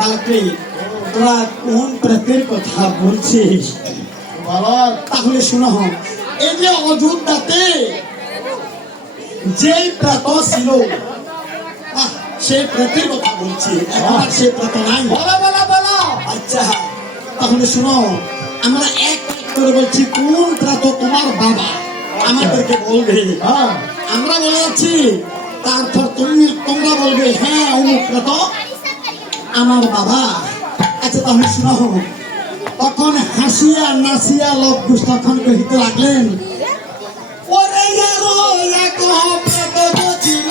বালকে তোরা কোন প্রেতের কথা বলছিস? তাহলে শোনো, এই যে অযোধ্যাতে যে প্রেত ছিল সেই প্রেতের কথা বলছি, এখন সে প্রেত নাই। আচ্ছা তাহলে শোনো, আমরা এক এক করে বলছি কোন প্রেত তোমার বাবা আমাদেরকে বলবে, আমরা বলে যাচ্ছি, তারপর তোমরা বলবে হ্যাঁ অমুক প্রেত আমার বাবা। আচ্ছা তাহলে শোনো, তখন হাসিয়া নাসিয়া লোক তখন কহিতে লাগলেন, ওরে আরো এক প্রেত ছিল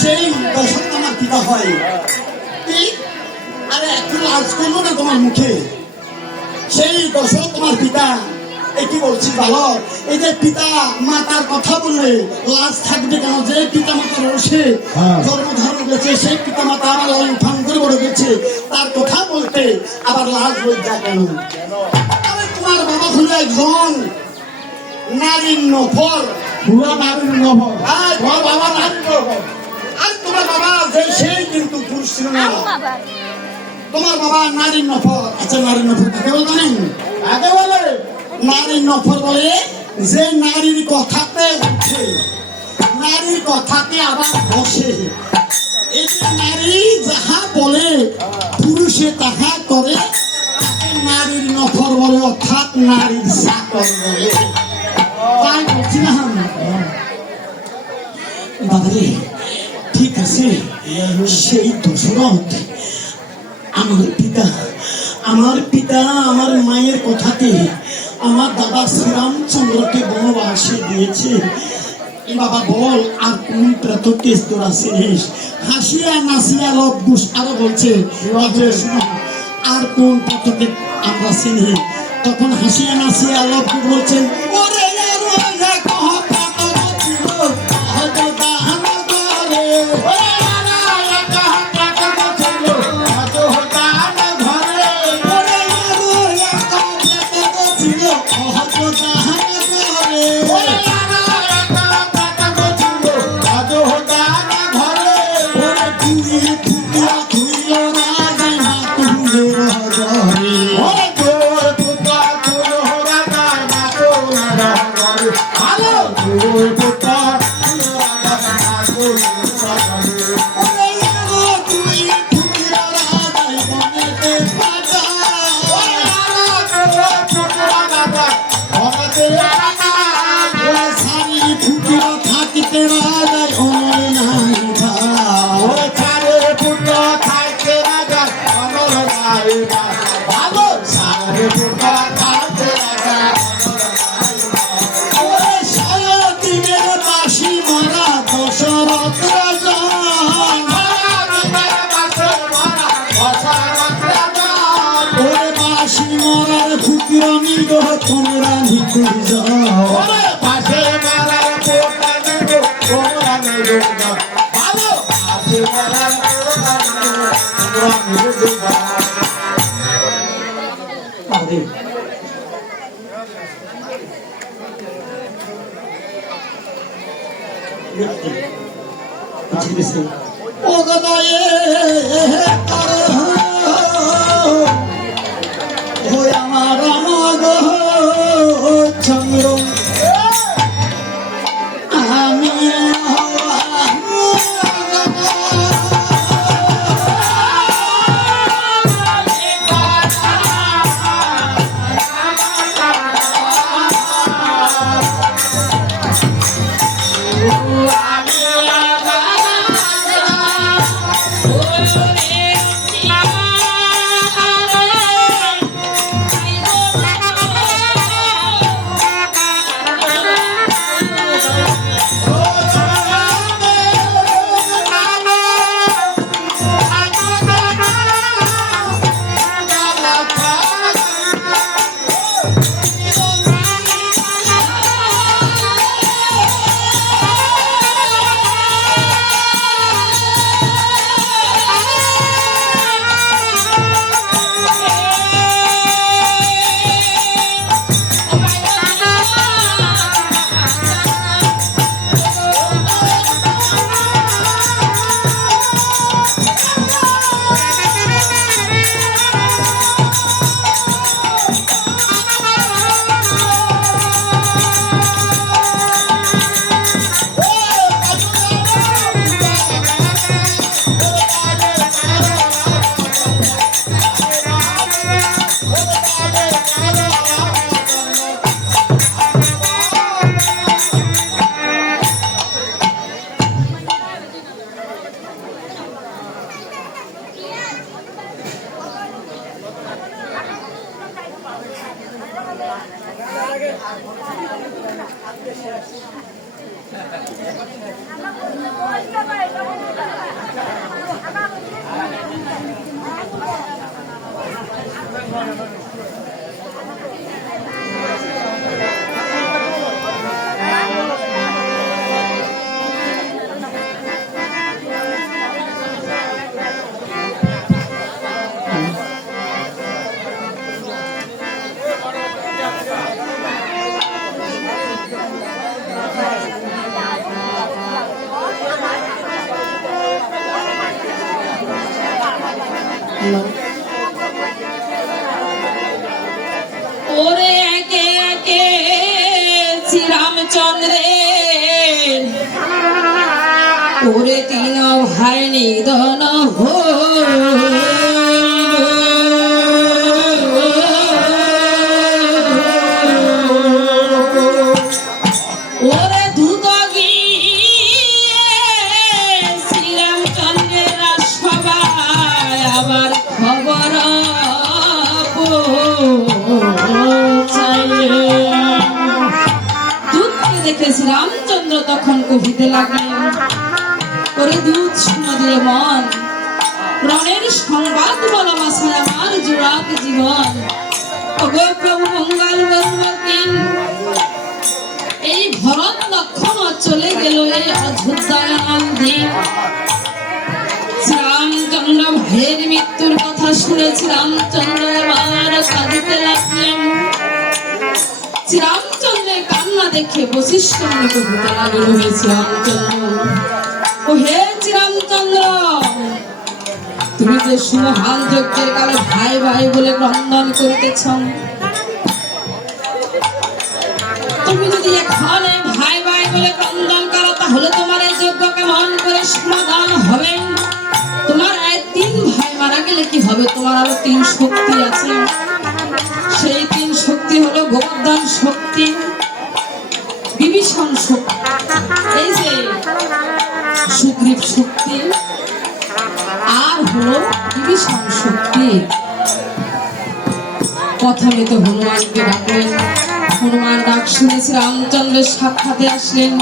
সেই দশক আমার পিতা হয়। আরে একটু লাজ করবো না তোমার মুখে? সেই দশক তোমার পিতা। এই কি বলছি বালক, এই যে পিতা মাতার কথা বললে লাজ থাকবে কেন? যে পিতা মাতার রসে জন্ম ধারণ করেছে, সেই পিতা মাতা আমার লালন পালন করে বড় করেছে, তার কথা বলতে আবার লাজ লজ্জা কেন? আরে তোমার বাবা হলো একজন নারীর নফর, নারীর নফর, বাবা নারীর নফর। আর তোমার বাবা যে সেই কিন্তু পুরুষ ছিল না, তোমার বাবা নারীর নফর। আচ্ছা নারীর নফর কাকে বলে জানেন? আগে বলে নারীর নফর বলে যে নারীর কথাতে উঠে, নারীর কথাতে আবার বসে। এই যে নারী যাহা বলে পুরুষে তাহা করে, নারীর নফর বলে, অর্থাৎ নারীর চাকর বলে। তাই বলছি না বাবারে? ঠিক আছে, সেই দশরথ আমার পিতা আমার মায়ের কথাতে আমার দাদা শ্রীরামচন্দ্রকে বনবাসে দিয়েছে। বাবা বল আর কোন প্রেতকে তোরা চিনিস? হাসিয়া নাসিয়া লোক আরো বলছে আর কোন প্রেতকে আমরা চিনি? তখন হাসিয়া নাসিয়া লোক বলছেন, ওরে তোমরা নিতে যাও পাশে মারার পোকা দেব, তোমরা নেবে না ভালো পাশে মারার পোকা দেব, তোমরা নেবে না। আরে ও গদায়ে আমার চন্দ্র ওরে একে একে শ্রীরামচন্দ্রের ওরে তিন ভাই নিধন ওরে দ্রুত গিয়ে শ্রীরামচন্দ্রের সবাই আবার খবর দুধকে দেখে শ্রীরামচন্দ্র তখন কহিতে লাগলেন, ওরে দুধ শুনে দিয়ে মন, প্রাণের সংবাদ বলো মাসায় আমার জোড়াত জীবন। ওগো প্রভু মঙ্গল বর্মকিন, এই ভরত লক্ষণ চলে গেল এই অযোধ্যায় দিন। শ্রীরামচন্দ্র ভাইয়ের মৃত্যুর কথা শুনেছি, রামচন্দ্র এবার কাঁদিতে লাগলেন। শ্রীরামচন্দ্রের কান্না দেখে বশিষ্ঠ মনে কহিতে লাগল, হে শ্রীরামচন্দ্র, ও হে শ্রীরামচন্দ্র, তুমি যে সুমহান যজ্ঞের কালে ভাই ভাই বলে ক্রন্দন করিতেছ, তুমি যদি এখানে ভাই ভাই বলে ক্রন্দন করো, তাহলে তোমার এই যজ্ঞ কেমন করে সমাধান হবে? তোমার তিন ভাই মারা গেলে কি হবে? তোমার আরো তিন শক্তি আছে, সেই তিন শক্তি হলো গোবর্ধন শক্তি, বিভীষণ শক্তি, এই যে সুগ্রীব শক্তি, আর হলো বিভীষণ শক্তি। প্রথমে তো হনুমানকে ডাকলেন। হনুমান ডাক শুনেছি, রামচন্দ্রের সাক্ষাতে আসলেন।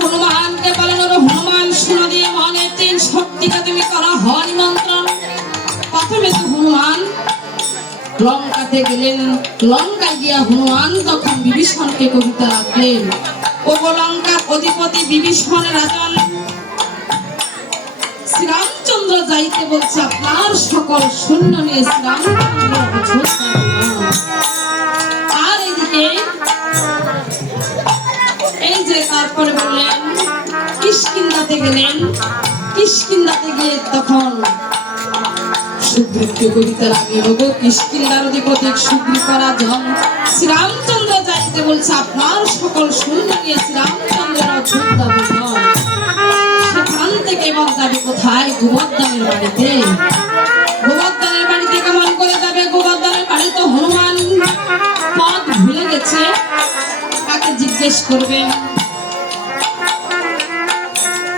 হনুমানকে বলেন, ওরে হনুমান, শুনো দিয়ে মনের তিন শক্তিকে তুমি করা হয় নিমন্ত্রণ। প্রথমে তো হনুমান লঙ্কাতে গেলেন। লঙ্কায় গিয়া হনুমান তখন বিভীষণকে কহিতে লাগলেন, ও লঙ্কার অধিপতি বিভীষণ রাজন, শ্রীরামচন্দ্র যাইতে বলছে আপনার সকল সৈন্য নিয়ে শ্রীরামচন্দ্র। আর এদিকে এই যে তারপরে বললেন কিষ্কিন্ধাতে গেলেন। কিষ্কিন্ধাতে গিয়ে তখন সুগ্রীবকে কহিতে লাগিল, গো কিষ্কিন্ধার অধিপতি সুগ্রীব রাজন, শ্রীরামচন্দ্র যাইতে বলছে আপনার সকল সৈন্য নিয়ে শ্রীরামচন্দ্রের অযোধ্যা ভ্রমণ। সেখান থেকে এবার যাবে কোথায়? গোবর্ধনের বাড়িতে। গোবর্ধনের বাড়িতে কেমন করে যাবে? গোবর্ধনের বাড়ি তো হনুমান পথ ভুলে গেছে, তাকে জিজ্ঞেস করবেন।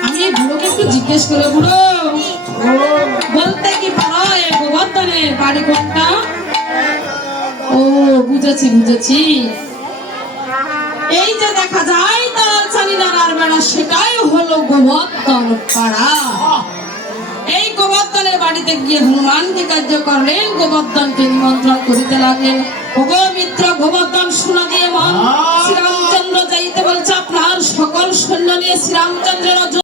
আমি বুড়োকে একটু জিজ্ঞেস করে, বুড়ো বলতে কি পারো এই গোবর্ধনের বাড়ি কোনটা? ও বুঝেছি বুঝেছি, এই যে দেখা যায় তার চালিনার বেড়া, সেটাই হলো গোবর্ধন পাড়া। এই গোবর্ধনের বাড়িতে গিয়ে হনুমানকে কার্য করলেন, গোবর্ধনকে নিমন্ত্রণ করিতে লাগলেন। ওগো মিত্র গোবর্ধন, শোনা দিয়ে মন, শ্রীরামচন্দ্র যাইতে বলছে আপনার সকল সৈন্য নিয়ে শ্রীরামচন্দ্রের